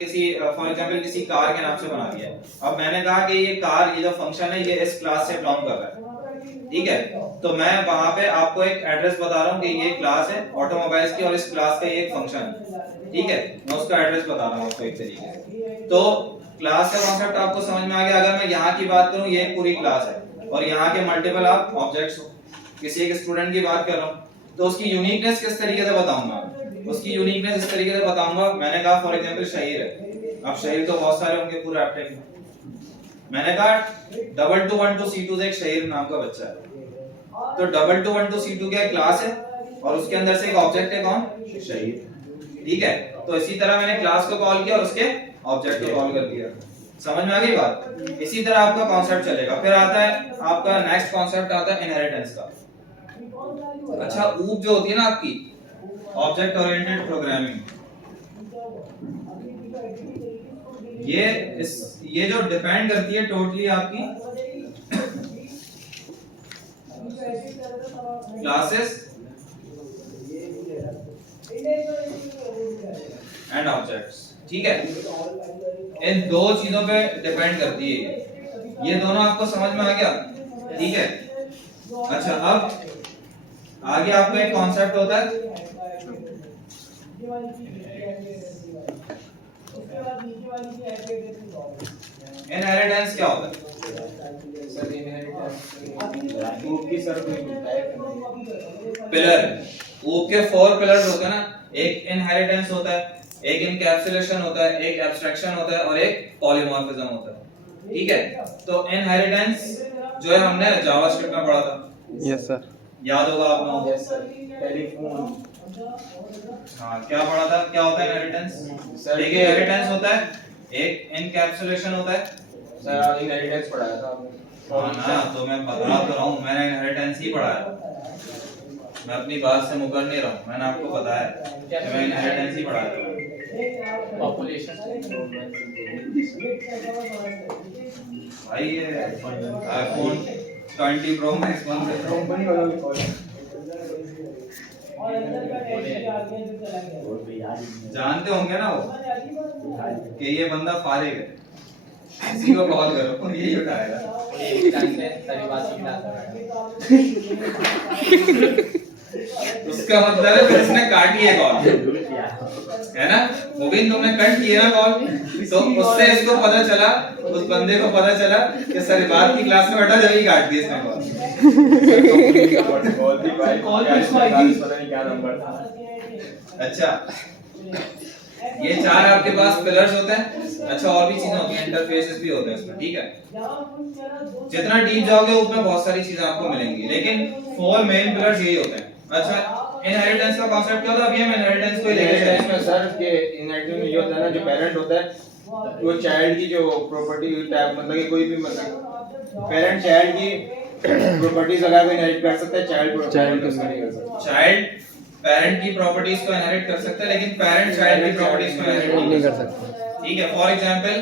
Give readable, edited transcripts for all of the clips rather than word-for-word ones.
किसी for example किसी car के नाम से बना दिया है। अब मैंने कहा कि ये कार, ये जो फंक्शन है, ये इस क्लास से बिलोंग कर रहा है, ठीक है। तो मैं वहां पे आपको एक एड्रेस बता रहा हूँ कि ये क्लास है ऑटोमोबाइल्स की और इस क्लास का ये एक फंक्शन है, ठीक है। मैं उसका एड्रेस बता रहा हूँ आपको एक तरीके से। तो क्लास का कॉन्सेप्ट आपको समझ में आ गया। अगर मैं यहाँ की बात करूँ, ये पूरी क्लास है और यहाँ के मल्टीपल आप ऑब्जेक्ट्स हो। किसी एक स्टूडेंट की बात कर रहा हूँ तो उसकी यूनिकनेस किस तरीके से बताऊंगा? उसकी यूनिकनेस इस तरीके से बताऊंगा। मैंने कहा फॉर एग्जांपल शहीर है। अब शहीर तो बहुत सारे होंगे पूरे एप्टेक में। मैंने कहा 2212C2 से एक शहीर नाम का बच्चा है। तो 2212C2 क्या क्लास है और उसके अंदर से एक ऑब्जेक्ट है, कौन? शहीर, ठीक है। तो इसी तरह मैंने क्लास को कॉल किया और उसके ऑब्जेक्ट को कॉल कर दिया। समझ में आ गई बात? इसी तरह आपका कॉन्सेप्ट चलेगा। फिर आता है आपका नेक्स्ट कॉन्सेप्ट आता है इनहेरिटेंस का। अच्छा, ऊप जो होती है ना आपकी, ऑब्जेक्ट ओरिएंटेड प्रोग्रामिंग, ये जो डिपेंड करती है टोटली आपकी क्लासेस एंड ऑब्जेक्ट्स, ठीक है। इन दो चीजों पे डिपेंड करती है। ये दोनों आपको समझ में आ गया, ठीक है। अच्छा, अब आगे आपका एक कॉन्सेप्ट होता है इनहेरिटेंस। क्या होता है सर? इनहेरिटेंस ऊप की सर कोई होता है पिलर। ऊप के 4 पिलर्स होते हैं ना। एक इनहेरिटेंस होता है, एक इनकैप्सुलेशन होता है, एक एब्स्ट्रैक्शन होता है और एक पॉलीमॉर्फिज्म होता है, ठीक है। तो इनहेरिटेंस जो है हमने जावास्क्रिप्ट में पढ़ा था। यस सर, याद होगा आप लोगों को। टेलीफोन। हाँ, क्या पढ़ा था? क्या होता है इनहेरिटेंस? एक इनहेरिटेंस होता है, एक इनकैप्सुलेशन होता है। सर इनहेरिटेंस पढ़ाया था आपने? हाँ ना, तो मैं बता तो रहा हूँ, मैंने इनहेरिटेंस ही पढ़ा है। मैं अपनी बात से मुकर नहीं रहा हूँ। मैंने आपको बताया कि मैं इनहेरिटेंस ही पढ़ा था। पॉपुलेशन भाई ये आईफोन 20 प्रो मैक्स कंपनी वालों की कॉल। जानते होंगे ना वो कि ये बंदा फारिग है, इसी को कॉल करो, यही उठाएगा। उसका मतलब है फिर इसने काटी है कॉल, है ना। मुबीन, तुमने कट किया ना कॉल, तो उससे इसको पता चला, उस बंदे को पता चला कि सर बात की क्लास में बैठा, जब ही काट दी इसने कॉल। क्या नंबर था? अच्छा, ये 4 आपके पास पिलर्स होते हैं। अच्छा, और भी चीजें होती हैं, इंटरफेसेस भी होते हैं इसमें, ठीक है। जितना डीप जाओगे उतना बहुत सारी चीजें आपको मिलेंगी, लेकिन 4 मेन पिलर्स यही होते हैं। अच्छा, इनहेरिटेंस का कांसेप्ट क्या होता है? अभी हम इनहेरिटेंस को ही लेके चलेंगे। इसमें सर के इनहेरिटेंस में ये होता है ना, जो पेरेंट होता है वो चाइल्ड की जो प्रॉपर्टी टाइप, मतलब कि कोई भी, मतलब पेरेंट चाइल्ड की प्रॉपर्टीज अगर वो इनहेरिट कर सकता है, चाइल्ड नहीं कर सकता। चाइल्ड पेरेंट की प्रॉपर्टीज को इनहेरिट कर सकता है, लेकिन पेरेंट चाइल्ड की प्रॉपर्टीज को इनहेरिट नहीं कर सकता, ठीक है। फॉर एग्जांपल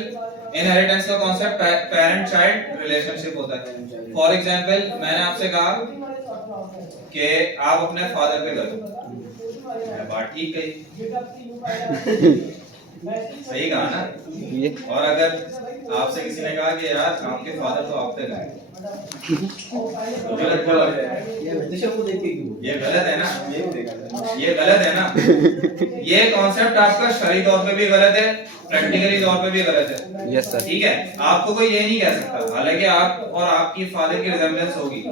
इनहेरिटेंस का कांसेप्ट पेरेंट चाइल्ड रिलेशनशिप होता है। फॉर एग्जांपल मैंने आपसे कहा कि आप अपने फादर पे करो, बात ठीक कही, सही कहा ना। और अगर आपसे किसी ने कहा कि यार आपके फादर तो आप पे गए, तो गलत बोला, ये गलत है ना, ये गलत है ना। ये कॉन्सेप्ट आपका शरई तौर पे भी गलत है, प्रैक्टिकली तौर पे भी गलत है। यस सर, ठीक है। आपको कोई ये नहीं कह सकता, हालांकि आप और आपकी फादर की रिजेम्बलेंस होगी,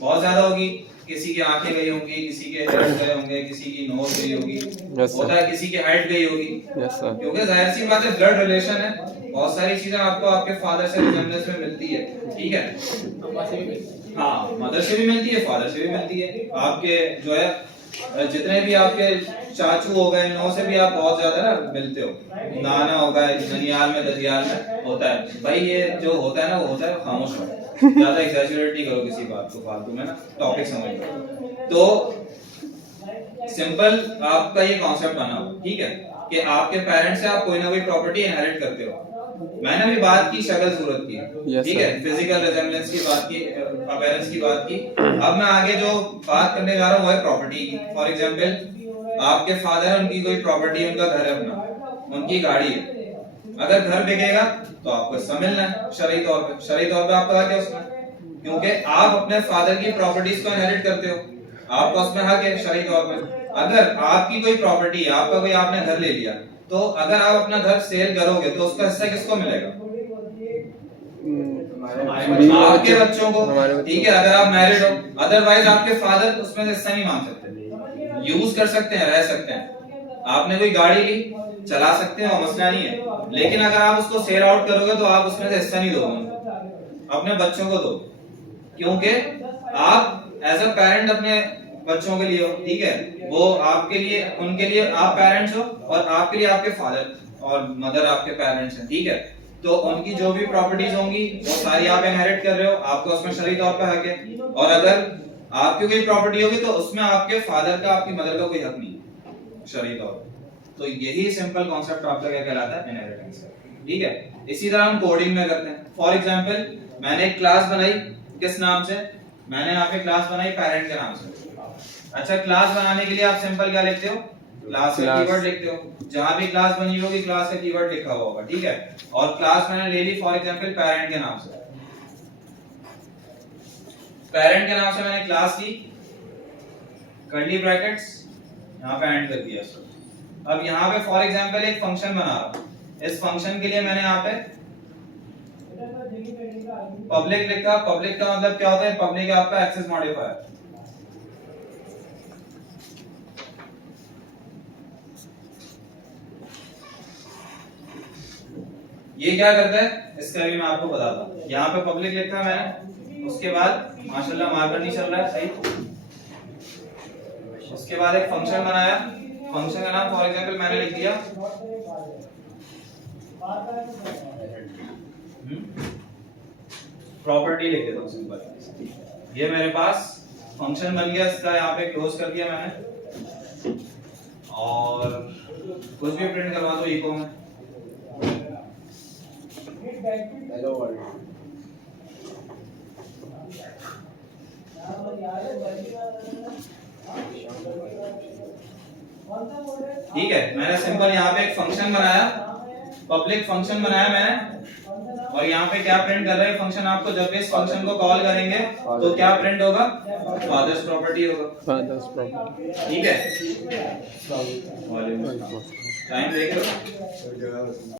बहुत ज्यादा होगी। किसी की आंखें गई होंगी, किसी के हेयर गए होंगे, किसी की नोज गई होगी, होता है किसी की हाइट गई होगी, क्योंकि जाहिर सी बात है ब्लड रिलेशन है। बहुत सारी चीजें आपको आपके फादर से रिजेम्बलेंस में मिलती है, ठीक है। हाँ, मदर से भी मिलती है, फादर से भी मिलती है। आपके जो है जितने भी आपके चाचू हो गए, नो से भी आप बहुत ज्यादा ना मिलते हो। नाना हो गए, ननियाल में, ददियाल में होता है। भाई ये जो होता है ना, वो होता है खामोश हो, ज्यादा एग्जैजरेट नहीं करो किसी बात को फालतू में ना, टॉपिक समझ लो। तो सिंपल आपका ये कॉन्सेप्ट बना, ठीक है, कि आपके पेरेंट्स से आप कोई ना कोई प्रॉपर्टी इनहेरिट करते हो। मैंने अभी बात की शक्ल सूरत की, ठीक है, फिजिकल रिजेम्बलेंस की बात की, अपीयरेंस की बात की। अब मैं आगे जो बात करने जा रहा हूँ वो है प्रॉपर्टी की। फॉर एग्जांपल आपके फादर है, उनकी कोई प्रॉपर्टी, उनका घर है अपना, उनकी गाड़ी है, अगर घर बिकेगा तो आपको हिस्सा मिलना है शरई तौर पे। शरई तौर पे आपका हक है उसमें, क्योंकि आप अपने फादर की प्रॉपर्टीज को इनहेरिट करते हो, आपका उसमें हक है शरई तौर पे। अगर आपकी कोई प्रॉपर्टी, आपका कोई आपने घर ले लिया, तो अगर आप अपना घर सेल करोगे तो उसका हिस्सा किसको मिलेगा? आपके बच्चों को, ठीक है, अगर आप मैरिड हो। अदरवाइज आपके फादर उसमें से हिस्सा नहीं मांग सकते, यूज कर सकते हैं, रह सकते हैं। आपने कोई गाड़ी ली, चला सकते हो, मसला नहीं है, लेकिन अगर आप उसको सेल आउट करोगे तो आप उसमें से हिस्सा नहीं दोगे उनको, अपने बच्चों को दो, क्योंकि आप एज अ पेरेंट अपने बच्चों के लिए हो, ठीक है, वो आपके लिए, उनके लिए आप पेरेंट्स हो, और आपके लिए आपके फादर और मदर आपके पेरेंट्स हैं, ठीक है। तो उनकी जो भी प्रॉपर्टीज होंगी वो सारी आप इनहेरिट कर रहे हो, आपको उसमें शरई तौर पर हक है। और अगर आपकी कोई प्रॉपर्टी होगी तो उसमें आपके फादर का, आपकी मदर का कोई हक नहीं शरई तौर पर। तो यही सिंपल कॉन्सेप्ट आपका क्या कहलाता है? इनहेरिटेंस, ठीक है। इसी तरह हम कोडिंग में करते हैं। फॉर एग्जांपल मैंने एक क्लास बनाई, किस नाम से? मैंने यहाँ पे क्लास बनाई पेरेंट के नाम से। अच्छा, क्लास बनाने के लिए आप सिंपल क्या लिखते हो? क्लास का कीवर्ड लिखते हो। जहां भी क्लास बनी होगी क्लास का कीवर्ड लिखा हुआ होगा, ठीक है। और क्लास मैंने ले ली फॉर एग्जांपल पेरेंट के नाम से। पेरेंट के नाम से मैंने क्लास ली, कर्ली ब्रैकेट्स यहां पे एंड कर दिया सब। अब यहां पे फॉर एग्जांपल एक फंक्शन बना रहा हूं। इस फंक्शन के लिए मैंने यहां पे पब्लिक लिखा। पब्लिक का मतलब क्या होता है? पब्लिक आपका एक्सेस मॉडिफायर। ये क्या करता है इसका भी मैं आपको बताता हूँ। यहाँ पे पब्लिक लिखा मैंने, उसके बाद माशाल्लाह मार्कर नहीं चल रहा है सही। उसके बाद एक फंक्शन बनाया, फंक्शन का नाम फॉर एग्जांपल मैंने लिख दिया प्रॉपर्टी, लिख देता हूँ सिंपल। ये मेरे पास फंक्शन बन गया, इसका यहाँ पे क्लोज कर दिया मैंने, और कुछ भी प्रिंट करवा दो इको में। Hello world. ठीक है, मैंने सिंपल यहाँ पे एक फंक्शन बनाया, पब्लिक फंक्शन बनाया मैंने, और यहाँ पे क्या प्रिंट कर रहा है फंक्शन? आपको जब इस फंक्शन को कॉल करेंगे तो क्या प्रिंट होगा? फादर्स प्रॉपर्टी होगा, फादर्स प्रॉपर्टी, ठीक है। टाइम देख लो।